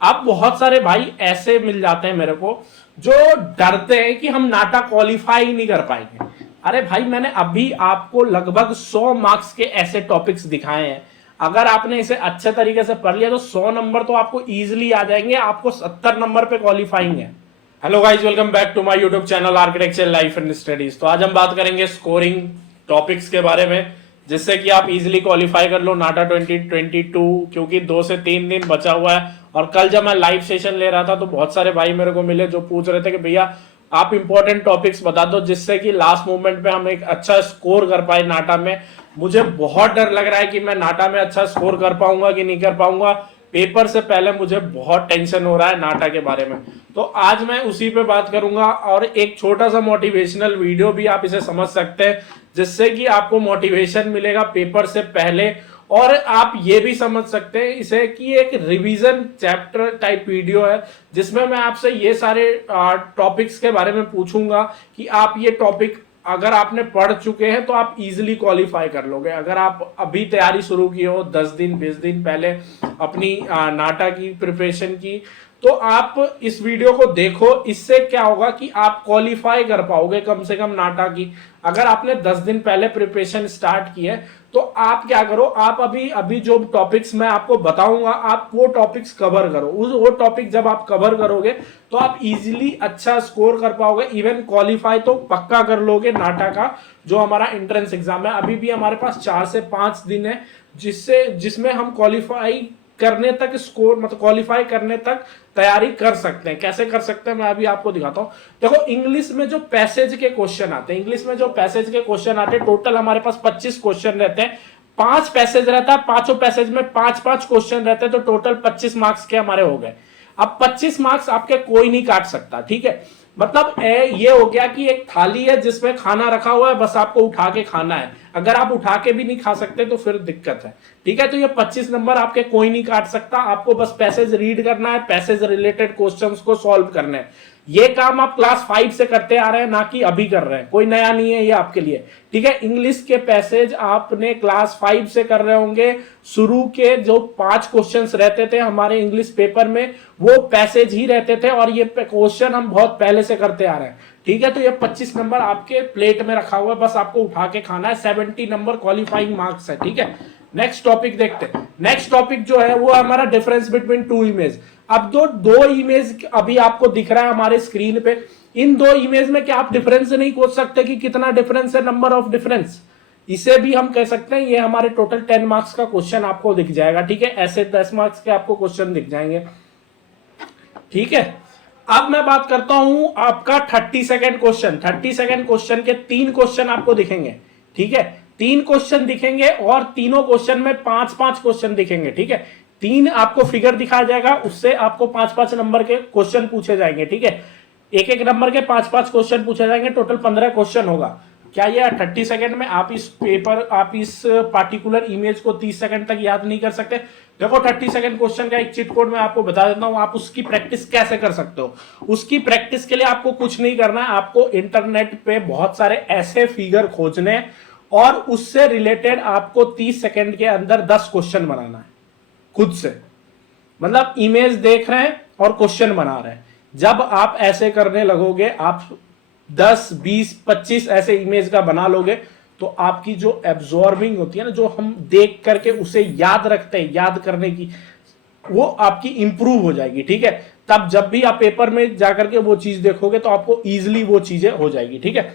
अब बहुत सारे भाई ऐसे मिल जाते हैं मेरे को जो डरते हैं कि हम नाटा क्वालिफाई नहीं कर पाएंगे। अरे भाई मैंने अभी आपको लगभग 100 मार्क्स के ऐसे टॉपिक्स दिखाए हैं, अगर आपने इसे अच्छे तरीके से पढ़ लिया तो 100 नंबर तो आपको इजीली आ जाएंगे, आपको 70 नंबर पे क्वालिफाइंग है। Hello guys, welcome back to my YouTube channel architecture life and studies. तो आज हम बात करेंगे स्कोरिंग टॉपिक्स के बारे में, जिससे कि आप इजीली क्वालिफाई कर लो नाटा 2022, क्योंकि 2 से 3 दिन बचा हुआ है। और कल जब मैं लाइव सेशन ले रहा था तो बहुत सारे भाई मेरे को मिले जो पूछ रहे थे कि भैया आप इंपॉर्टेंट टॉपिक्स बता दो जिससे कि लास्ट मोमेंट पे हम एक अच्छा स्कोर कर पाए नाटा में। मुझे बहुत डर लग रहा है कि मैं नाटा में अच्छा स्कोर कर पाऊंगा कि नहीं कर पाऊंगा। पेपर से पहले मुझे बहुत टेंशन हो रहा है नाटा के बारे में। तो आज मैं उसी पे बात करूंगा और एक छोटा सा मोटिवेशनल वीडियो भी आप इसे समझ सकते हैं, जिससे कि आपको मोटिवेशन मिलेगा पेपर से पहले। और आप ये भी समझ सकते हैं इसे कि एक रिवीजन चैप्टर टाइप वीडियो है, जिसमें मैं आपसे ये सारे टॉपिक्स के बारे में पूछूंगा कि आप ये टॉपिक अगर आपने पढ़ चुके हैं तो आप इजीली क्वालिफाई कर लोगे। अगर आप अभी तैयारी शुरू की हो 10 दिन 20 दिन पहले अपनी नाटा की प्रिपरेशन की, तो आप इस वीडियो को देखो। इससे क्या होगा कि आप क्वालिफाई कर पाओगे कम से कम नाटा की। अगर आपने 10 दिन पहले प्रिपरेशन स्टार्ट की है तो आप क्या करो, आप अभी जो टॉपिक्स मैं आपको बताऊंगा आप वो टॉपिक्स कवर करो। वो टॉपिक जब आप कवर करोगे तो आप इजीली अच्छा स्कोर कर पाओगे, इवन क्वालिफाई तो पक्का कर लोगे नाटा का जो हमारा एंट्रेंस एग्जाम है। अभी भी हमारे पास 4 से 5 दिन है जिसमें हम क्वालिफाई करने तक स्कोर मतलब क्वालिफाई करने तक तैयारी कर सकते हैं। कैसे कर सकते हैं मैं अभी आपको दिखाता हूं। देखो इंग्लिश में जो पैसेज के क्वेश्चन आते हैं, टोटल हमारे पास 25 क्वेश्चन रहते हैं। 5 पैसेज रहता है, पांचों पैसेज में 5-5 क्वेश्चन रहते हैं, तो टोटल 25 मार्क्स के हमारे हो गए। अब 25 मार्क्स आपके कोई नहीं काट सकता, ठीक है। मतलब ये हो गया कि एक थाली है जिसमें खाना रखा हुआ है, बस आपको उठा के खाना है। अगर आप उठा के भी नहीं खा सकते तो फिर दिक्कत है, ठीक है। तो ये 25 नंबर आपके कोई नहीं काट सकता। आपको बस पैसेज रीड करना है, पैसेज रिलेटेड क्वेश्चंस को सॉल्व करने हैं। ये काम आप क्लास 5 से करते आ रहे हैं, ना कि अभी कर रहे हैं। कोई नया नहीं है ये आपके लिए, ठीक है। इंग्लिश के पैसेज आपने क्लास 5 से कर रहे होंगे। शुरू के जो 5 क्वेश्चंस रहते थे हमारे इंग्लिश पेपर में वो पैसेज ही रहते थे, और ये क्वेश्चन हम बहुत पहले से करते आ रहे हैं, ठीक है। तो ये 25 नंबर आपके प्लेट में रखा हुआ है, बस आपको उठा के खाना है। 70 नंबर क्वालिफाइंग मार्क्स है, ठीक है। नेक्स्ट टॉपिक देखते हैं। नेक्स्ट टॉपिक जो है वो हमारा डिफरेंस बिटवीन टू इमेज। अब दो इमेज अभी आपको दिख रहा है हमारे स्क्रीन पे, इन 2 इमेज में क्या आप डिफरेंस नहीं खोज सकते कि कितना डिफरेंस है, नंबर ऑफ डिफरेंस। इसे भी हम कह सकते हैं ये हमारे टोटल 10 मार्क्स का क्वेश्चन आपको दिख जाएगा, ठीक है। ऐसे 10 मार्क्स के आपको क्वेश्चन दिख जाएंगे, ठीक है। अब मैं बात करता हूं आपका 30 सेकेंड क्वेश्चन। 30 सेकेंड क्वेश्चन के 3 क्वेश्चन आपको दिखेंगे, ठीक है। 3 क्वेश्चन दिखेंगे और तीनों क्वेश्चन में 5-5 क्वेश्चन दिखेंगे, ठीक है। 3 आपको फिगर दिखाया जाएगा, उससे आपको 5-5 नंबर के क्वेश्चन पूछे जाएंगे, ठीक है। एक नंबर के 5-5 क्वेश्चन पूछे जाएंगे, टोटल 15 क्वेश्चन होगा। क्या ये 30 सेकंड में आप इस पार्टिकुलर इमेज को 30 सेकंड तक याद नहीं कर सकते? देखो 30 सेकंड क्वेश्चन का एक चिट कोड मैं आपको बता देता हूं, आप उसकी प्रैक्टिस कैसे कर सकते हो। उसकी प्रैक्टिस के लिए आपको कुछ नहीं करना है, आपको इंटरनेट पे बहुत सारे ऐसे फिगर खोजने और उससे रिलेटेड आपको 30 सेकंड के अंदर 10 क्वेश्चन बनाना है खुद से। मतलब इमेज देख रहे हैं और क्वेश्चन बना रहे हैं। जब आप ऐसे करने लगोगे, आप 10, 20, 25 ऐसे इमेज का बना लोगे, तो आपकी जो एब्जॉर्बिंग होती है ना, जो हम देख करके उसे याद रखते हैं, याद करने की, वो आपकी इंप्रूव हो जाएगी, ठीक है। तब जब भी आप पेपर में जाकर के वो चीज देखोगे तो आपको इजीली वो चीजें हो जाएगी, ठीक है।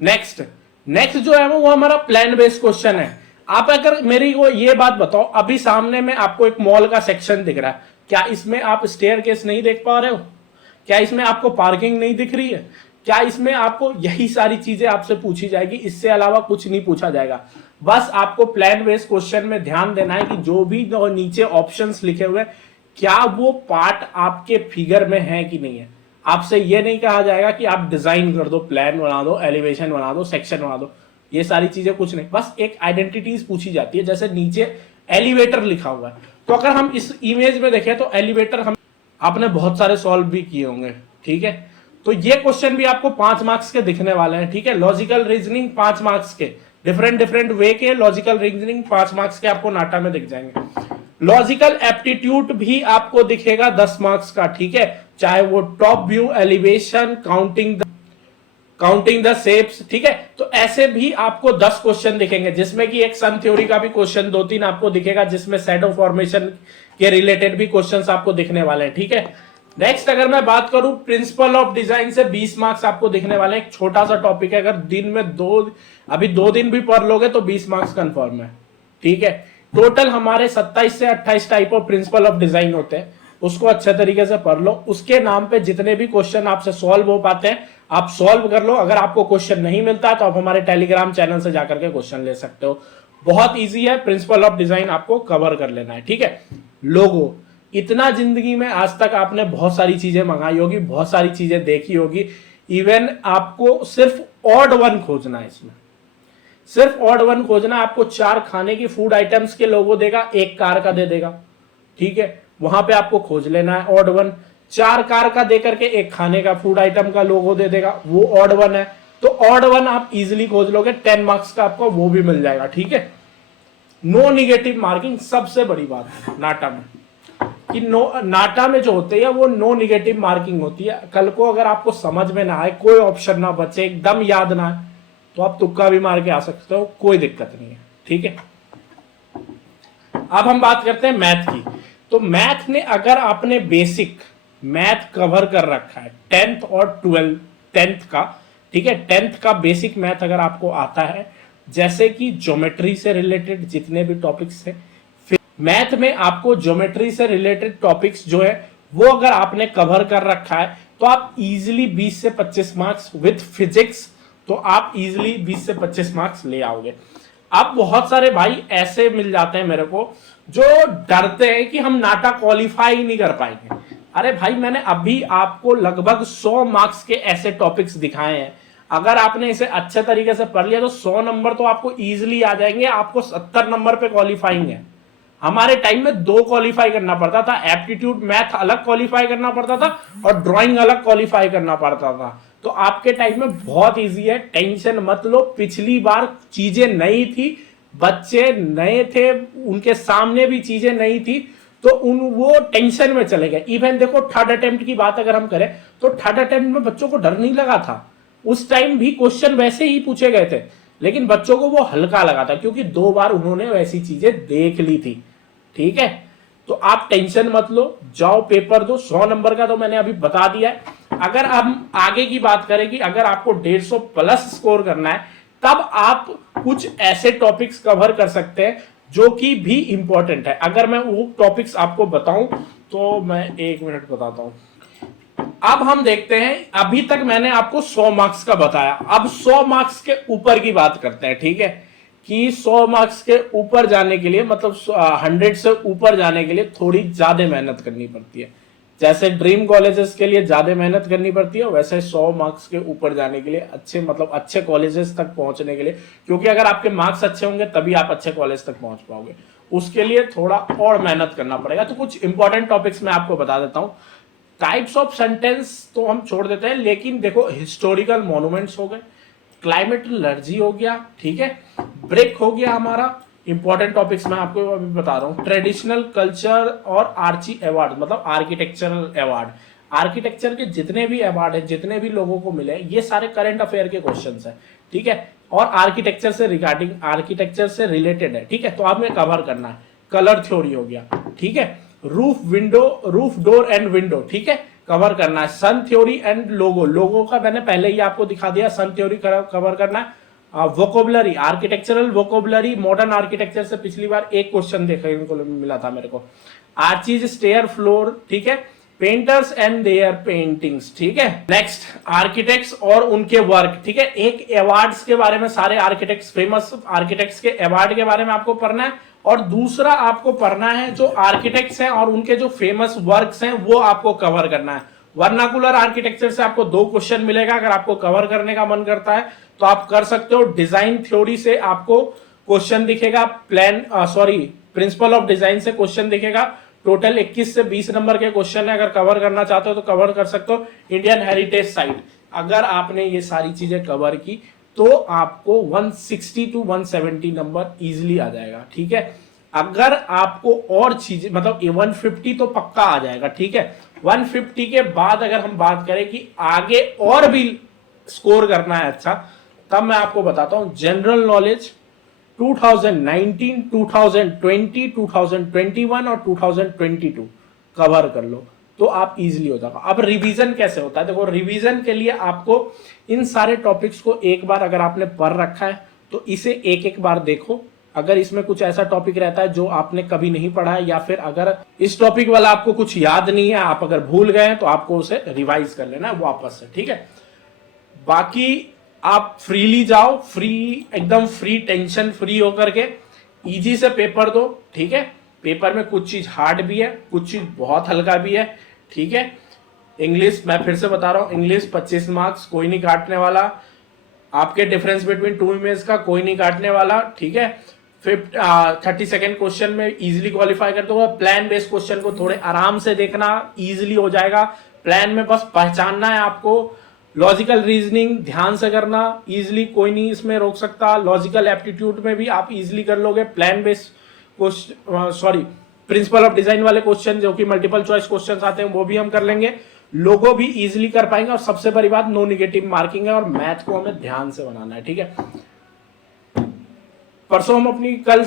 नेक्स्ट जो है वो हमारा प्लान बेस्ड क्वेश्चन है। आप अगर मेरी को ये बात बताओ, अभी सामने में आपको एक मॉल का सेक्शन दिख रहा है, क्या इसमें आप स्टेयरकेस नहीं देख पा रहे हो? क्या इसमें आपको पार्किंग नहीं दिख रही है? क्या इसमें आपको यही सारी चीजें आपसे पूछी जाएगी, इससे अलावा कुछ नहीं पूछा जाएगा। बस आपको प्लान बेस्ड क्वेश्चन में ध्यान देना है कि जो भी नीचे ऑप्शंस लिखे हुए क्या वो पार्ट आपके फिगर में है कि नहीं है। आपसे ये नहीं कहा जाएगा कि आप डिजाइन कर दो, प्लान बना दो, एलिवेशन बना दो, सेक्शन बना दो, ये सारी चीजें कुछ नहीं। बस एक आइडेंटिटीज पूछी जाती है, जैसे नीचे एलिवेटर लिखा हुआ है, तो अगर हम इस इमेज में देखें तो एलिवेटर हम आपने बहुत सारे सॉल्व भी किए होंगे, ठीक है। तो ये क्वेश्चन भी आपको 5 मार्क्स के दिखने वाले हैं, ठीक है। लॉजिकल रीजनिंग 5 मार्क्स के, डिफरेंट वे के लॉजिकल रीजनिंग 5 मार्क्स के आपको नाटा में दिख जाएंगे। लॉजिकल एप्टीट्यूड भी आपको दिखेगा 10 मार्क्स का, ठीक है, चाहे वो top view, elevation, counting the shapes, ठीक है। तो ऐसे भी आपको 10 क्वेश्चन दिखेंगे, जिसमें कि एक सन थ्योरी का भी क्वेश्चन 2-3 आपको दिखेगा, जिसमें शैडो फॉर्मेशन के रिलेटेड भी क्वेश्चंस आपको दिखने वाले हैं, ठीक है। नेक्स्ट अगर मैं बात करूं प्रिंसिपल ऑफ डिजाइन से 20 मार्क्स आपको दिखने वाले हैं। एक छोटा सा टॉपिक है, अगर दिन में अभी 2 दिन भी पढ़ लोगे तो 20 मार्क्स कंफर्म है, ठीक है। टोटल हमारे 27 से 28 type of principle of design होते हैं, उसको अच्छे तरीके से पढ़ लो। उसके नाम पे जितने भी क्वेश्चन आपसे सॉल्व हो पाते हैं आप सॉल्व कर लो। अगर आपको क्वेश्चन नहीं मिलता तो आप हमारे टेलीग्राम चैनल से जाकर के क्वेश्चन ले सकते हो। बहुत इजी है, प्रिंसिपल ऑफ डिजाइन आपको कवर कर लेना है, ठीक है। लोगो, इतना जिंदगी में आज तक आपने बहुत सारी चीजें मंगाई होगी, बहुत सारी चीजें देखी होगी, इवन आपको सिर्फ ऑड वन खोजना है, इसमें सिर्फ ऑड वन खोजना। आपको 4 खाने की फूड आइटम्स के लोगो देगा, 1 कार का दे देगा, ठीक है। वहां पे आपको खोज लेना है ऑड वन। 4 कार का देकर के 1 खाने का फूड आइटम का लोगो दे देगा, वो ऑड वन है। तो ऑड वन आप इजीली खोज लोगे, 10 मार्क्स का आपको वो भी मिल जाएगा, ठीक है। नो निगेटिव मार्किंग, सबसे बड़ी बात है नाटा में कि नाटा में जो होते हैं वो नो निगेटिव मार्किंग होती है। कल को अगर आपको समझ में ना आए, कोई ऑप्शन ना बचे, एकदम याद ना आए, तो आप तुक्का भी मार के आ सकते हो, कोई दिक्कत नहीं है, ठीक है। अब हम बात करते हैं मैथ की। तो मैथ में अगर आपने बेसिक मैथ कवर कर रखा है 10th और 10th का, ठीक है, 10th का बेसिक मैथ अगर आपको आता है, जैसे कि ज्योमेट्री से रिलेटेड जितने भी टॉपिक्स हैं, मैथ में आपको ज्योमेट्री से रिलेटेड टॉपिक्स जो है वो अगर आपने कवर कर रखा है तो आप इजीली 20 से 25 मार्क्स विद फिजिक्स, तो आप इजीली 20 से 25 मार्क्स ले आओगे। अब बहुत सारे भाई ऐसे मिल जाते हैं मेरे को जो डरते हैं कि हम नाटा क्वालिफाई नहीं कर पाएंगे। अरे भाई, मैंने अभी आपको लगभग 100 मार्क्स के ऐसे टॉपिक्स दिखाए हैं, अगर आपने इसे अच्छे तरीके से पढ़ लिया तो 100 नंबर तो आपको इजीली आ जाएंगे, आपको 70 नंबर पे क्वालिफाइंग है। हमारे टाइम में 2 क्वालिफाई करना पड़ता था, एप्टीट्यूड मैथ अलग क्वालिफाई करना पड़ता था और ड्राइंग अलग क्वालिफाई करना पड़ता था। तो आपके टाइम में बहुत इजी है, टेंशन मत लो। पिछली बार चीजें नई थी, बच्चे नए थे, उनके सामने भी चीजें नई थी, तो वो टेंशन में चले गए। इवन देखो 3rd अटेम्प्ट की बात अगर हम करें तो 3rd अटेम्प्ट में बच्चों को डर नहीं लगा था। उस टाइम भी क्वेश्चन वैसे ही पूछे गए थे, लेकिन बच्चों को वो हल्का लगा था क्योंकि 2 बार उन्होंने वैसी चीजें देख ली थी, ठीक है। तो आप टेंशन मत लो, जाओ पेपर दो। 100 नंबर का तो मैंने अभी बता दिया है। अगर हम आगे की बात करें कि अगर आपको 150 प्लस स्कोर करना है, तब आप कुछ ऐसे टॉपिक्स कवर कर सकते हैं जो कि भी इंपॉर्टेंट है। अगर मैं वो टॉपिक्स आपको बताऊं तो मैं 1 मिनट बताता हूं। अब हम देखते हैं, अभी तक मैंने आपको 100 मार्क्स का बताया, अब 100 मार्क्स के ऊपर की बात करते हैं, ठीक है। कि 100 मार्क्स के ऊपर जाने के लिए, मतलब 100 से ऊपर जाने के लिए थोड़ी ज्यादा मेहनत करनी पड़ती है। जैसे ड्रीम कॉलेजेस के लिए ज्यादा मेहनत करनी पड़ती है, वैसे 100 मार्क्स के ऊपर जाने के लिए अच्छे कॉलेजेस तक पहुंचने के लिए, क्योंकि अगर आपके मार्क्स अच्छे होंगे तभी आप अच्छे कॉलेज तक पहुंच पाओगे, उसके लिए थोड़ा और मेहनत करना पड़ेगा। तो कुछ इंपॉर्टेंट टॉपिक्स मैं आपको बता देता हूं। टाइप्स ऑफ सेंटेंस तो हम छोड़ देते हैं, लेकिन देखो हिस्टोरिकल मॉन्यूमेंट्स हो गए, क्लाइमेट एलर्जी हो गया, ठीक है, ब्रेक हो गया हमारा। इंपॉर्टेंट टॉपिक्स मैं आपको अभी बता रहा हूं। ट्रेडिशनल कल्चर और आर्ची अवार्ड, मतलब आर्किटेक्चरल अवार्ड, आर्किटेक्चर के जितने भी अवार्ड है, जितने भी लोगों को मिले, ये सारे करंट अफेयर के क्वेश्चंस हैं, ठीक है, और आर्किटेक्चर से रिगार्डिंग, आर्किटेक्चर से रिलेटेड है, ठीक है। तो आपने कवर करना है। कलर थ्योरी हो गया, ठीक है, रूफ डोर एंड विंडो, ठीक है, कवर करना है। सन थ्योरी एंड लोगो का मैंने पहले ही आपको दिखा दिया, सन थ्योरी कवर करना है। वोकोबलरी, आर्किटेक्चरल वोकोबलरी, मॉडर्न आर्किटेक्चर से पिछली बार एक क्वेश्चन देखने को मिला था मेरे को। आर्चीज, स्टेयर, फ्लोर, ठीक है, पेंटर्स एंड देयर पेंटिंग्स, ठीक है। नेक्स्ट, आर्किटेक्ट्स और उनके वर्क, ठीक है। एक अवार्ड्स के बारे में, सारे आर्किटेक्ट्स, फेमस आर्किटेक्ट्स के अवार्ड के बारे में आपको पढ़ना है, और दूसरा आपको पढ़ना है जो आर्किटेक्ट्स हैं और उनके जो फेमस वर्क्स हैं वो आपको कवर करना है। वर्नाकुलर आर्किटेक्चर से आपको 2 क्वेश्चन मिलेगा, अगर आपको कवर करने का मन करता है तो आप कर सकते हो। डिजाइन थ्योरी से आपको क्वेश्चन दिखेगा, प्रिंसिपल ऑफ डिजाइन से क्वेश्चन दिखेगा। टोटल 21 से 20 नंबर के क्वेश्चन है, अगर कवर करना चाहते हो तो कवर कर सकते हो। इंडियन हेरिटेज साइट, अगर आपने ये सारी चीजें कवर की तो आपको 160 to 170 नंबर इजिली आ जाएगा, ठीक है। अगर आपको और चीजें मतलब 150 तो पक्का आ जाएगा, ठीक है। 150 के बाद अगर हम बात करें कि आगे और भी स्कोर करना है अच्छा, तब मैं आपको बताता हूं जनरल नॉलेज 2019, 2020, 2021 और 2022 कवर कर लो तो आप इजीली हो जाएगा। अब रिवीजन कैसे होता है, देखो रिवीजन के लिए आपको इन सारे टॉपिक्स को एक बार अगर आपने पढ़ रखा है तो इसे एक एक बार देखो। अगर इसमें कुछ ऐसा टॉपिक रहता है जो आपने कभी नहीं पढ़ा है, या फिर अगर इस टॉपिक वाला आपको कुछ याद नहीं है, आप अगर भूल गए तो आपको उसे रिवाइज कर लेना है वापस से, ठीक है। बाकी आप फ्रीली जाओ, फ्री एकदम फ्री, टेंशन फ्री होकर के इजी से पेपर दो, ठीक है। पेपर में कुछ चीज हार्ड भी है, कुछ चीज बहुत हल्का भी है, ठीक है। इंग्लिश मैं फिर से बता रहा हूं, इंग्लिश 25 मार्क्स कोई नहीं काटने वाला, आपके डिफरेंस बिटवीन टू इमेज का कोई नहीं काटने वाला, ठीक है। 32nd क्वेश्चन में इजीली क्वालिफाई कर दोगे। प्लान बेस्ड क्वेश्चन को थोड़े आराम से देखना, इजीली हो जाएगा। प्लान में बस पहचानना है आपको, लॉजिकल रीजनिंग ध्यान से करना, इजीली कोई नहीं इसमें रोक सकता। लॉजिकल एप्टीट्यूड में भी आप इजीली कर लोगे। Plan based sorry principle of design वाले क्वेश्चन जो कि मल्टीपल चॉइस क्वेश्चन आते हैं वो भी हम कर लेंगे, लोगो भी इजीली कर पाएंगे। और सबसे बड़ी बात नो निगेटिव मार्किंग है, और मैथ को हमें ध्यान से बनाना है, ठीक है। परसों हम अपनी कल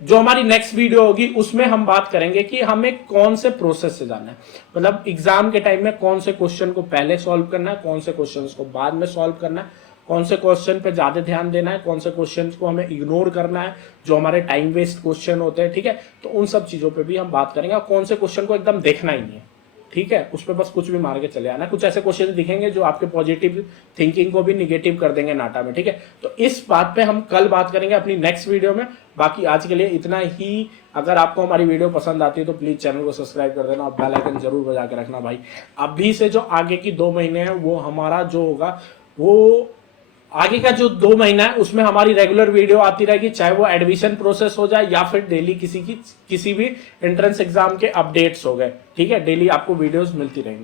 जो हमारी नेक्स्ट वीडियो होगी उसमें हम बात करेंगे कि हमें कौन से प्रोसेस से जाना है, मतलब एग्जाम के टाइम में कौन से क्वेश्चन को पहले सॉल्व करना है, कौन से क्वेश्चन को बाद में सॉल्व करना है, कौन से क्वेश्चन पे ज्यादा ध्यान देना है, कौन से क्वेश्चन को हमें इग्नोर करना है जो हमारे टाइम वेस्ट क्वेश्चन होते हैं, ठीक है। तो उन सब चीजों पे भी हम बात करेंगे, और कौन से क्वेश्चन को एकदम देखना ही नहीं है, ठीक है, उस पर बस कुछ भी मार के चले आना। कुछ ऐसे क्वेश्चन दिखेंगे जो आपके पॉजिटिव थिंकिंग को भी निगेटिव कर देंगे नाटा में, ठीक है। तो इस बात पे हम कल बात करेंगे अपनी नेक्स्ट वीडियो में। बाकी आज के लिए इतना ही। अगर आपको हमारी वीडियो पसंद आती है तो प्लीज चैनल को सब्सक्राइब कर देना और बेल आइकन जरूर बजा के रखना भाई। अभी से जो आगे की 2 महीने हैं वो हमारा जो होगा, वो आगे का जो 2 महीना है उसमें हमारी रेगुलर वीडियो आती रहेगी, चाहे वो एडमिशन प्रोसेस हो जाए या फिर डेली किसी भी एंट्रेंस एग्जाम के अपडेट्स हो गए, ठीक है। डेली आपको वीडियोस मिलती रहेंगी।